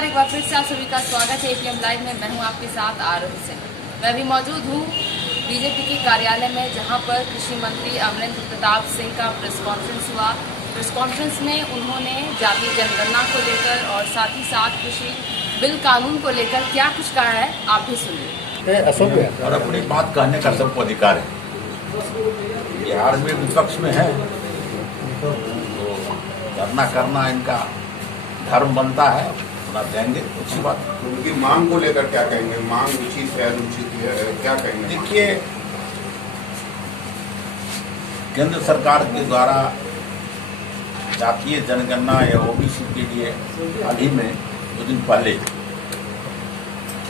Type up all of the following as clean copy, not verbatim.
नमस्कार, एक बार फिर से आप सभी का स्वागत है एपीएम लाइव में। मैं हूं आपके साथ आरोही सिंह। मैं भी मौजूद हूं बीजेपी के कार्यालय में, जहां पर कृषि मंत्री अमरेंद्र प्रताप सिंह का प्रेस कॉन्फ्रेंस हुआ। प्रेस कॉन्फ्रेंस में उन्होंने जातीय जनगणना को लेकर और साथ ही साथ कृषि बिल कानून को लेकर क्या कुछ कहा है, आप भी सुनिए। और अपनी बात कहने का सबको अधिकार है। बिहार में विपक्ष में है तो धरना करना इनका धर्म बनता है, अपना देंगे, अच्छी बात। उनकी मांग को लेकर क्या कहेंगे? मांग उचित है, अनुचित है, क्या कहेंगे? देखिए, केंद्र सरकार के द्वारा जातीय जनगणना या ओबीसी के लिए हाल ही में 2 दिन पहले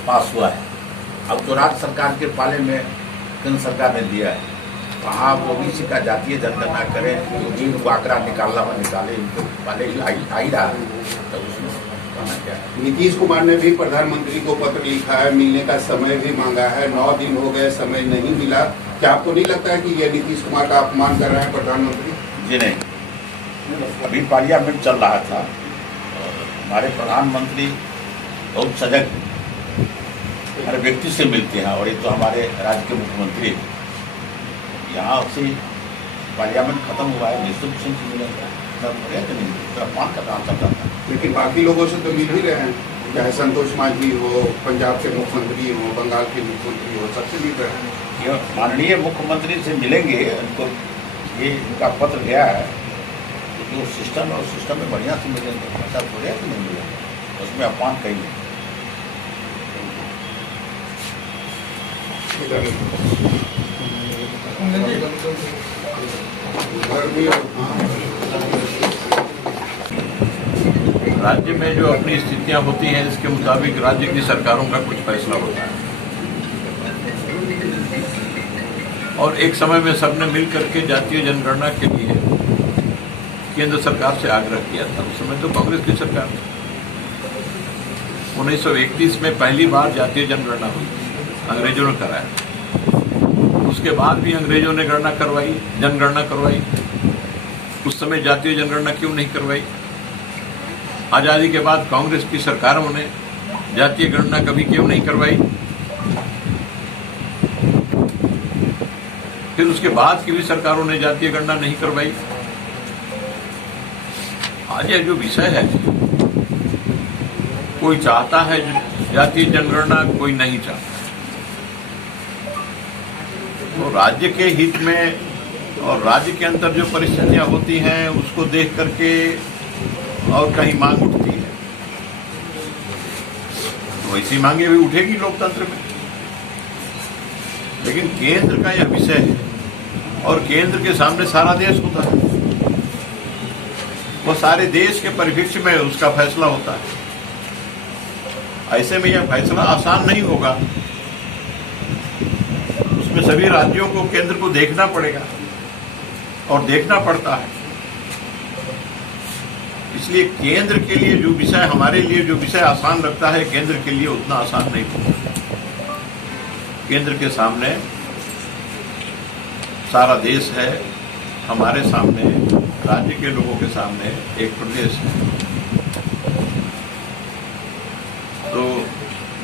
पास हुआ है। अब तो राज्य सरकार के पाले में केंद्र सरकार ने दिया है, वहाँ ओबीसी का जातीय जनगणना करें, जिनको आंकड़ा निकालना हुआ निकाले, इनको पहले आ ही रहा है, तो उसमें कहना क्या है। नीतीश कुमार ने भी प्रधानमंत्री को पत्र लिखा है, मिलने का समय भी मांगा है, 9 दिन हो गए, समय नहीं मिला। क्या आपको नहीं लगता है कि ये नीतीश कुमार का अपमान कर रहे हैं प्रधानमंत्री? जी नहीं, अभी पार्लियामेंट चल रहा था और हमारे प्रधानमंत्री बहुत सजग हर व्यक्ति से मिलते हैं, और ये तो हमारे राज्य के मुख्यमंत्री यहाँ से पार्लियामेंट खत्म हुआ है, निःशुल्क से मिलेगा, अपमान का काम चल रहा था। लेकिन बाकी लोगों से तो मिल ही रहे हैं, चाहे संतोष मांझी हो, पंजाब के मुख्यमंत्री हो, बंगाल के मुख्यमंत्री हो, सबसे मिल रहे हैं। ये माननीय मुख्यमंत्री से मिलेंगे, उनको ये इनका पत्र गया है, जो सिस्टम है उस सिस्टम में बढ़िया से मिलेंगे, ऐसा थोड़े है कि नहीं मिलेंगे, उसमें अपमान कहीं नहीं। राज्य में जो अपनी स्थितियां होती हैं, इसके मुताबिक राज्य की सरकारों का कुछ फैसला होता है, और एक समय में सबने मिल करके जातीय जनगणना के लिए केंद्र सरकार से आग्रह किया था। उस समय तो कांग्रेस की सरकार थी। 1931 में पहली बार जातीय जनगणना हुई, अंग्रेजों ने कराया। उसके बाद भी अंग्रेजों ने जनगणना करवाई। उस समय जातीय जनगणना क्यों नहीं करवाई? आजादी के बाद कांग्रेस की सरकारों ने जातीय गणना कभी क्यों नहीं करवाई? फिर उसके बाद की भी सरकारों ने जातीय गणना नहीं करवाई। आज यह जो विषय है, कोई चाहता है जातीय जनगणना, कोई नहीं चाहता। तो राज्य के हित में और राज्य के अंदर जो परिस्थितियां होती हैं, उसको देख करके और कहीं मांग उठती है, तो ऐसी मांगे भी उठेगी लोकतंत्र में। लेकिन केंद्र का यह विषय है, और केंद्र के सामने सारा देश होता है, वो सारे देश के परिप्रेक्ष्य में उसका फैसला होता है। ऐसे में यह फैसला आसान नहीं होगा, उसमें सभी राज्यों को, केंद्र को देखना पड़ेगा, और देखना पड़ता है। इसलिए केंद्र के लिए जो विषय, हमारे लिए जो विषय आसान लगता है, केंद्र के लिए उतना आसान नहीं होता। केंद्र के सामने सारा देश है, हमारे सामने, राज्य के लोगों के सामने एक प्रदेश है। तो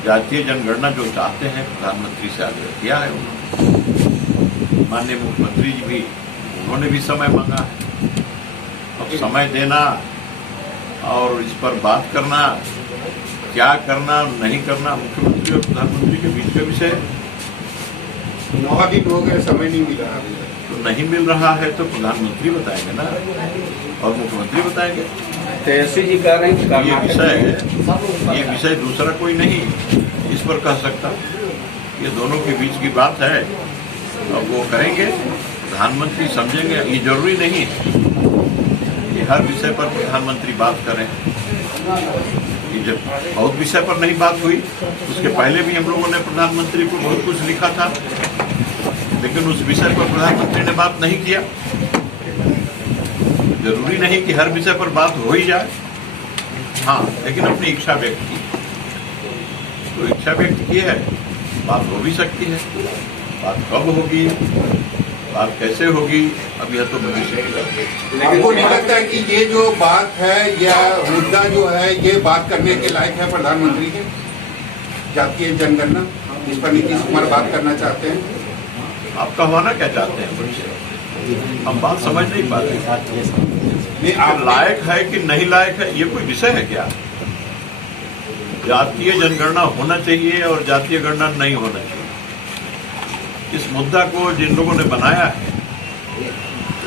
जातीय जनगणना जो चाहते हैं, प्रधानमंत्री से आग्रह किया है उन्होंने, माननीय मुख्यमंत्री जी भी, उन्होंने भी समय मांगा है। अब समय देना और इस पर बात करना, क्या करना नहीं करना, मुख्यमंत्री और प्रधानमंत्री के बीच का विषय है। 9 दिन हो गए, समय नहीं मिला। तो नहीं मिल रहा है तो प्रधानमंत्री बताएंगे ना, और मुख्यमंत्री बताएंगे। तो ऐसे जी कह रहे हैं ये विषय है, ये विषय दूसरा कोई नहीं इस पर कह सकता। ये दोनों के बीच की बात है, अब वो करेंगे, प्रधानमंत्री समझेंगे। ये जरूरी नहीं है कि हर विषय पर प्रधानमंत्री बात करें। ये जब बहुत विषय पर नहीं बात हुई, उसके पहले भी हम लोगों ने प्रधानमंत्री को बहुत कुछ लिखा था, लेकिन उस विषय पर प्रधानमंत्री ने बात नहीं किया। जरूरी नहीं कि हर विषय पर बात हो ही जाए, हाँ, लेकिन अपनी इच्छा व्यक्त की, तो इच्छा व्यक्त की है, बात हो भी सकती है। बात कब होगी, बात कैसे होगी अब यह तो भविष्य की बात है। आपको नहीं लगता है कि ये जो बात है या मुद्दा जो है ये बात करने के लायक है प्रधानमंत्री के? जातीय जनगणना, इस पर नीतीश कुमार बात करना चाहते हैं? आप कहवाना क्या चाहते हैं मुझसे? हम बात समझ नहीं पाते। नहीं, आप लायक है कि नहीं लायक है, ये कोई विषय है क्या? जातीय जनगणना होना चाहिए और जातीय गणना नहीं होना चाहिए, इस मुद्दा को जिन लोगों ने बनाया है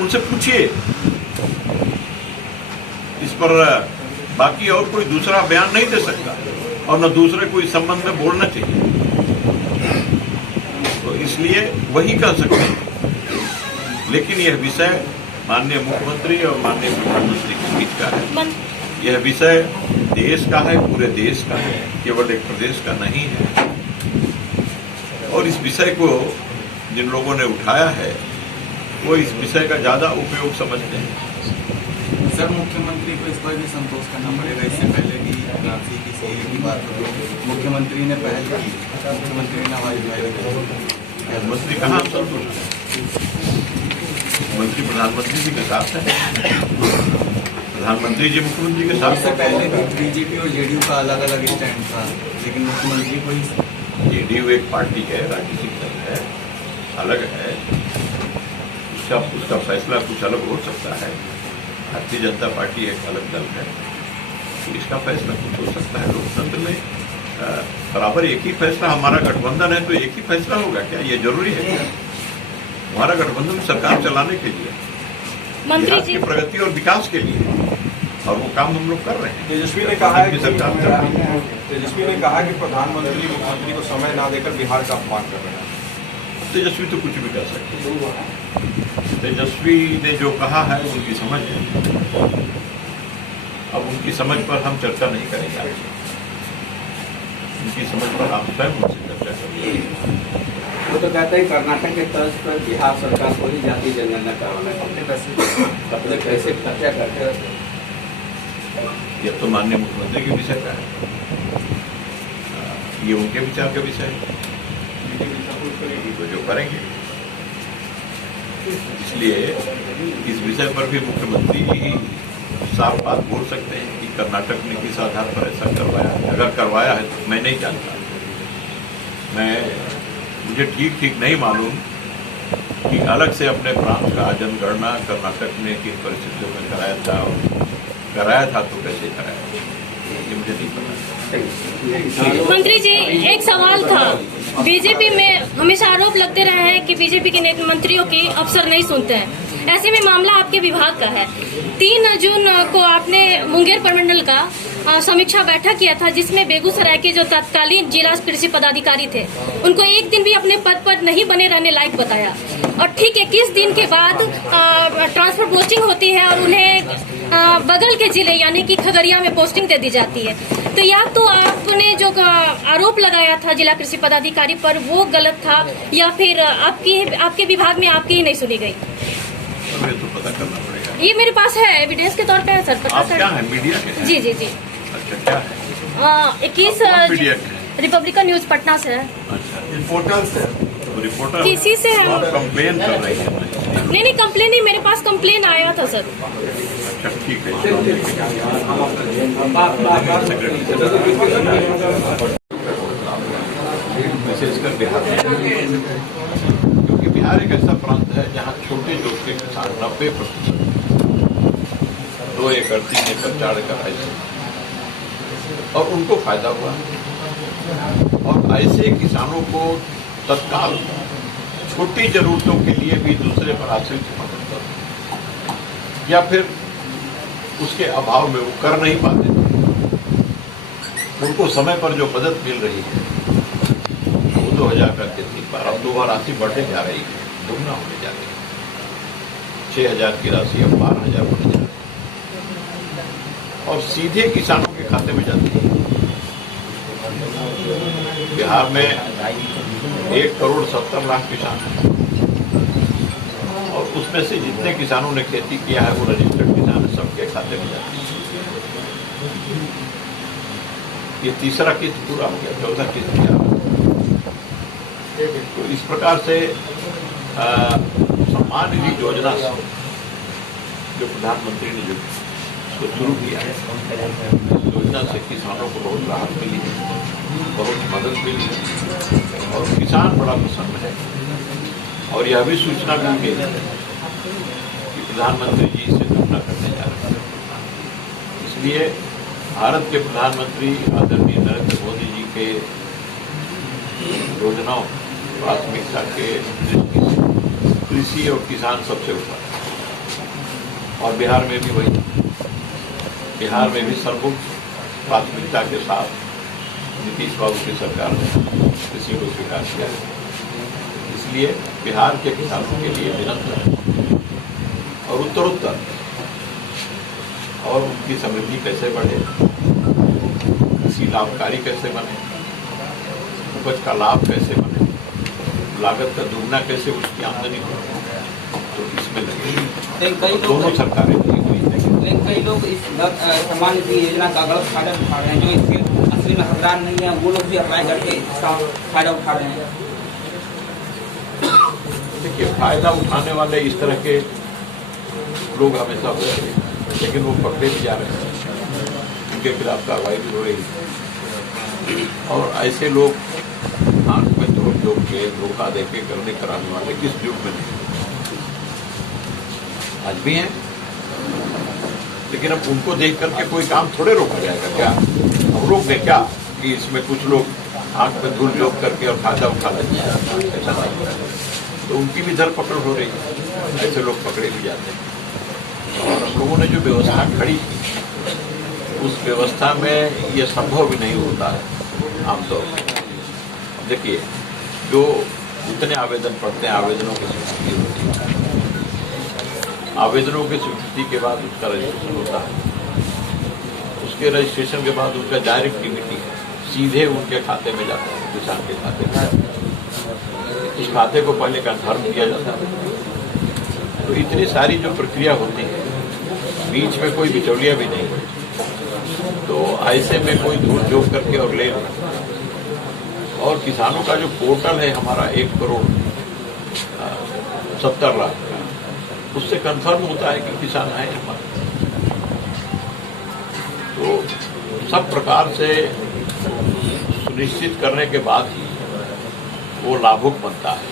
उनसे पूछिए। इस पर बाकी और कोई दूसरा बयान नहीं दे सकता और न दूसरे को इस संबंध में बोलना चाहिए, तो इसलिए वही कह सकते हैं। लेकिन यह विषय माननीय मुख्यमंत्री और माननीय प्रधानमंत्री के बीच का है। यह विषय देश का है, पूरे देश का है, केवल एक प्रदेश का नहीं है। और इस विषय को जिन लोगों ने उठाया है वो इस विषय का ज्यादा उपयोग समझते हैं। सर, मुख्यमंत्री को इस पर भी संतोष करना पड़ेगा। इससे पहले भी रांची की सीए की बात हो, मुख्यमंत्री ने पहल की, मुख्यमंत्री ने हवाई जहाज मंत्री कहाँ संतुष्ट है? मंत्री प्रधानमंत्री जी के साथ है, प्रधानमंत्री जी मुख्यमंत्री के साथ। इससे पहले भी बीजेपी और जेडीयू का अलग अलग स्टैंड था, लेकिन मुख्यमंत्री को ही जेडीयू एक पार्टी है, राजनीतिक दल है, अलग है, उसका फैसला कुछ अलग हो सकता है। भारतीय जनता पार्टी एक अलग दल है, तो इसका फैसला कुछ हो सकता है। लोकतंत्र में बराबर एक ही फैसला, हमारा गठबंधन है तो एक ही फैसला होगा क्या? ये जरूरी है क्या? हमारा गठबंधन सरकार चलाने के लिए, मंत्री देश जी की प्रगति और विकास के लिए, और वो काम हम लोग कर रहे हैं। तेजस्वी ने कहा है कि सरकार चला रही है। तेजस्वी ने कहा कि प्रधानमंत्री मुख्यमंत्री को समय ना देकर बिहार का अपमान कर रहे हैं। तेजस्वी तो कुछ भी कर सकते हैं। तेजस्वी ने जो कहा है उनकी समझ है, अब उनकी समझ पर हम चर्चा नहीं करेंगे। उनकी समझ पर आप स्वयं उनसे चर्चा करेंगे। वो तो कहते हैं कर्नाटक के तर्ज पर बिहार सरकार को ही जातीय जनगणना करवाना चाहिए। अपने पैसे खर्चा करके यह तो माननीय मुख्यमंत्री के विषय का है, ये उनके विचार का विषय है, वो जो करेंगे। इसलिए इस विषय पर भी मुख्यमंत्री ही साफ बात बोल सकते हैं कि कर्नाटक ने किस आधार पर ऐसा करवाया है। अगर करवाया है तो मैं नहीं जानता, मुझे ठीक नहीं मालूम कि अलग से अपने प्रांत का जनगणना कर्नाटक ने किन परिस्थितियों में कराया था तो कैसे कराया, ये मुझे नहीं पता। मंत्री जी, एक सवाल था। बीजेपी में हमेशा आरोप लगते रहे हैं कि बीजेपी के मंत्रियों की अफसर नहीं सुनते हैं। ऐसे में मामला आपके विभाग का है। 3 जून को आपने मुंगेर प्रमंडल का समीक्षा बैठक किया था, जिसमें बेगूसराय के जो तत्कालीन जिला कृषि पदाधिकारी थे उनको एक दिन भी अपने पद पर नहीं बने रहने लायक बताया, और ठीक 21 दिन के बाद ट्रांसफर पोस्टिंग होती है और उन्हें बगल के जिले यानी कि खगड़िया में पोस्टिंग दे दी जाती है। तो या तो आपने जो आरोप लगाया था जिला कृषि पदाधिकारी पर वो गलत था, या फिर आपके विभाग में आपकी ही नहीं सुनी गई? मुझे तो पता करना पड़ेगा। ये मेरे पास है, एविडेंस के तौर पे है सर। पता आप सर क्या है, मीडिया के हैं? जी। अच्छा, क्या है? 21 मीडिया के हैं? रिपब्लिकन न्यूज पटना से है। अच्छा, रिपोर्टर से? तो रिपोर्टर किसी से है? आप कंप्लेन कर रही है? नहीं, कंप्लेन नहीं, मेरे पास कंप्लेन आया था सर। अच्छा, ठीक है। विशेषकर बिहार में, क्योंकि बिहार एक ऐसा प्रांत है जहाँ छोटे जोत के किसान 90%, 2 एकड़ 3 एकड़ 4 एकड़ ऐसे, और उनको फायदा हुआ। और ऐसे किसानों को तत्काल छोटी जरूरतों के लिए भी दूसरे पर आश्रित होना पड़ता, या फिर उसके अभाव में वो कर नहीं पाते। उनको समय पर जो मदद मिल रही है वो 2000 करके 3 बार, अब 2 बार राशि बढ़ने जा रही है, दुगना होने जा रही है। 6000 की राशि अब 12000 होने जा रही है, और सीधे किसानों के खाते में जाती है। बिहार में 1,70,00,000 किसान हैं, और उसमें से जितने किसानों ने खेती किया है वो रजिस्टर्ड किसान है, सबके खाते में जाती है। ये तीसरा किस्त पूरा हो गया, चौथा किस्त क्या? तो इस प्रकार से सम्मान निधि योजना से जो प्रधानमंत्री ने जो उसको शुरू किया है, योजना से किसानों को बहुत राहत मिली है, बहुत मदद मिली है और किसान बड़ा प्रसन्न है। और यह भी सूचना मिल गई है कि प्रधानमंत्री जी इससे तुलना करने जा रहे हैं। इसलिए भारत के प्रधानमंत्री आदरणीय नरेंद्र मोदी जी के योजनाओं प्राथमिकता के दृष्टि से कृषि और किसान सबसे ऊपर है और बिहार में भी वही। बिहार में भी सर्वोच्च प्राथमिकता के साथ नीतीश बाबू की सरकार ने कृषि को स्वीकार किया है। इसलिए बिहार के किसानों के लिए निरंतर और उत्तरोत्तर और उनकी समृद्धि कैसे बढ़े, कृषि लाभकारी कैसे बने, उपज का लाभ कैसे बने, लागत का दुगना कैसे उसकी आमदनी हो, तो इसमें लगे दोनों सरकारें की हुई है। लेकिन कई लोग इस सम्मान निधि योजना का गलत फायदा उठा रहे हैं, जो इसके असली में हकदार नहीं है, वो लोग भी अप्लाई करके इसका फायदा उठा रहे हैं। देखिए, फायदा उठाने वाले इस तरह के लोग हमेशा होते हैं, लेकिन वो पकड़े भी जा रहे हैं, उनके खिलाफ कार्रवाई भी हो रही है। और ऐसे लोग आंख में धोख के धोखा देके करने कराने वाले किस युग में नहीं, आज भी हैं। लेकिन अब उनको देख करके कोई काम थोड़े रोका जाएगा क्या? अब रोक दें क्या कि इसमें कुछ लोग आंख में धूल झोंक करके और फायदा उठा लेते हैं? ऐसा नहीं है। तो उनकी भी धरपकड़ हो रही है, ऐसे लोग पकड़े भी जाते हैं। और हम लोगों ने जो व्यवस्था खड़ी की, उस व्यवस्था में ये संभव भी नहीं होता है आमतौर पर। देखिए, जो जितने आवेदन पड़ते हैं, आवेदनों की स्वीकृति होती है, आवेदनों की स्वीकृति के बाद उसका रजिस्ट्रेशन होता है, उसके रजिस्ट्रेशन के बाद उसका डायरेक्ट डीबीटी सीधे उनके खाते में जाता है, किसान के खाते में जाता है। उस खाते को पहले कन्फर्म किया जाता है। तो इतनी सारी जो प्रक्रिया होती है, बीच में कोई बिचौलिया भी नहीं होती, तो ऐसे में कोई धूल झोंक करके और ले लें। और किसानों का जो पोर्टल है हमारा 1 करोड़ 70 लाख, उससे कंफर्म होता है कि किसान है हमारे। तो सब प्रकार से सुनिश्चित करने के बाद ही वो लाभुक बनता है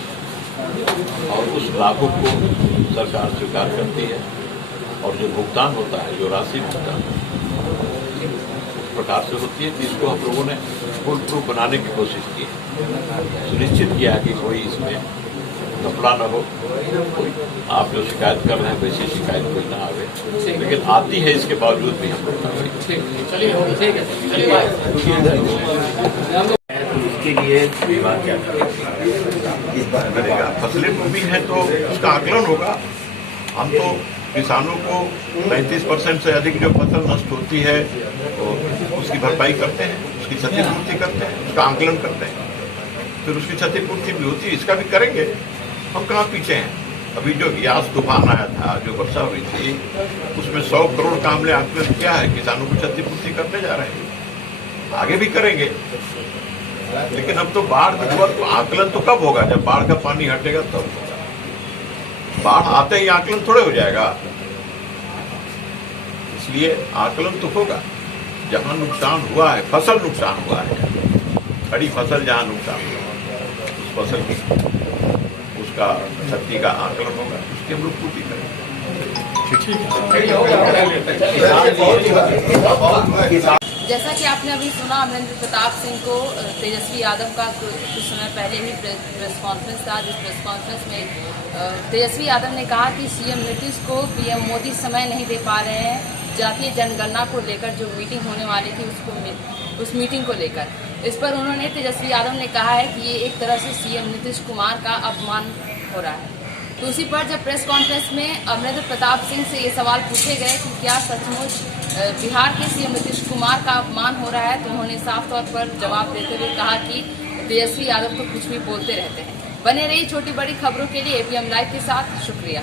और उस लाभुक को सरकार स्वीकार करती है और जो भुगतान होता है, जो राशि भुगतान उस प्रकार से होती है, जिसको हम लोगों ने फुल प्रूफ बनाने की कोशिश की है। सुनिश्चित किया कि कोई इसमें घपला न हो, कोई आप जो शिकायत कर रहे हैं वैसी शिकायत कोई ना आवे, लेकिन आती है इसके बावजूद भी हम लोग उसके लिए विभाग क्या करेगा। फसलें डूबी हैं तो उसका आकलन होगा। हम तो किसानों को 35% से अधिक जो फसल नष्ट होती है तो उसकी भरपाई करते हैं, उसकी क्षतिपूर्ति करते हैं, उसका आकलन करते हैं, फिर उसकी क्षतिपूर्ति भी होती है, इसका भी करेंगे। हम कहाँ पीछे हैं। अभी जो यास तूफान आया था, जो वर्षा हुई थी, उसमें 100 करोड़ का हमने आकलन किया है, किसानों को क्षतिपूर्ति करने जा रहे हैं, आगे भी करेंगे। लेकिन अब तो बाढ़ तो आकलन तो कब होगा? जब बाढ़ का पानी हटेगा तब होगा। बाढ़ आते ही आकलन थोड़े हो जाएगा, इसलिए आकलन तो होगा। जहां नुकसान हुआ है, फसल नुकसान हुआ है, खड़ी फसल जहां नुकसान हुआ है, उस फसल की उसका क्षति का आकलन होगा, उसकी हम लोग पूर्ति करेंगे। जैसा कि आपने अभी सुना, अमरेंद्र प्रताप सिंह को तेजस्वी यादव का कुछ समय पहले ही प्रेस कॉन्फ्रेंस था, जिस प्रेस कॉन्फ्रेंस में तेजस्वी यादव ने कहा कि सीएम नीतीश को पीएम मोदी समय नहीं दे पा रहे हैं जातीय जनगणना को लेकर जो मीटिंग होने वाली थी उस मीटिंग को लेकर। इस पर उन्होंने, तेजस्वी यादव ने कहा है कि ये एक तरह से सीएम नीतीश कुमार का अपमान हो रहा है। तो उसी पर जब प्रेस कॉन्फ्रेंस में अमरेंद्र प्रताप सिंह से ये सवाल पूछे गए कि क्या सचमुच बिहार के सीएम नीतीश कुमार का अपमान हो रहा है, तो उन्होंने साफ तौर पर जवाब देते हुए कहा कि तेजस्वी यादव तो कुछ भी बोलते रहते हैं। बने रही छोटी बड़ी खबरों के लिए एपीएम लाइव के साथ। शुक्रिया।